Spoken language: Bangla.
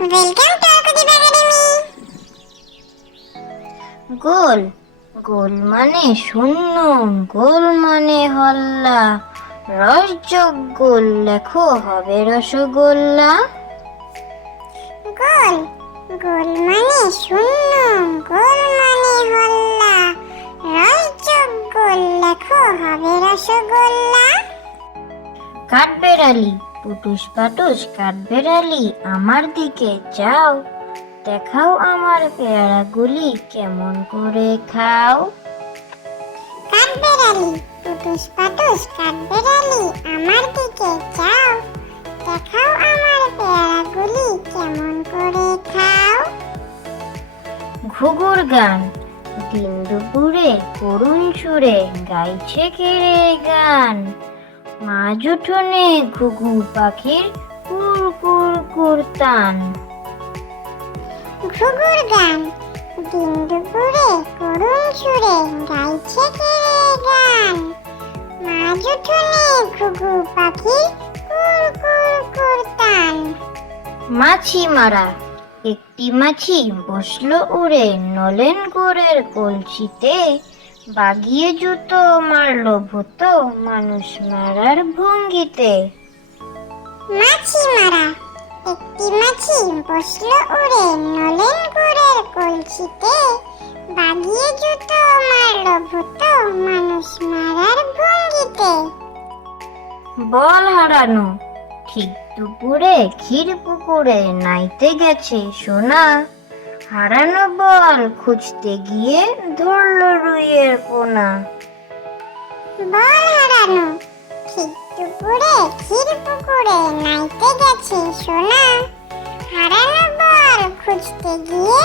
ওয়েলকাম টু আকুদিপ একাডেমি গোল গোল মানে শূন্য গোল মানে হল্লা। রসযোগ গোল লেখো হবে রসগোল্লা। গোল গোল মানে শূন্য গোল মানে হল্লা। রসযোগ গোল লেখো হবে রসগোল্লা। কাঠবেড়ালি পুটুস পাটুস কাঠবেড়ালি আমার দিকে যাও। দেখাও আমার পেয়ারাগুলি কেমন করে খাও। কাঠবেড়ালি পুটুস পাটুস কাঠবেড়ালি আমার দিকে যাও। দেখাও আমার পেয়ারাগুলি কেমন করে খাও। ঘুঘুর গান দিন দুপুরে করুণ সুরে গাইছে কেড়ে গান। মাঝ উঠোনে ঘুঘু পাখির কুর কুর কুর টান ঘুঘুর গান দিন দুপুরে করুণ সুরে গাইছে কেড়ে গান। মাঝ উঠোনে ঘুঘু পাখি কুর কুর কুর টান মাছি মারা একটি মাছি বসল উড়ে নলেন গুড়ের কলসিতে। বাগিয়ে জুতো মারলো ভূত মানুষ মারার ভঙ্গিতে। মাছি মারা একটি মাছি বসল উড়ে নলেন গুড়ের কলসিতে। বাগিয়ে জুতো মারলো ভূত মানুষ মারার ভঙ্গিতে। বল হারানো ঠিক দুপুরে ক্ষীর পুকুরে নাইতে গেছে সোনা। হারানো বল খুঁজতে গিয়ে ধরল রুইয়ের কোনা। বল হারানো, ঠিক দুপুরে ক্ষীর পুকুরে নাইতে গেছি সোনা। হারানো বল খুঁজতে গিয়ে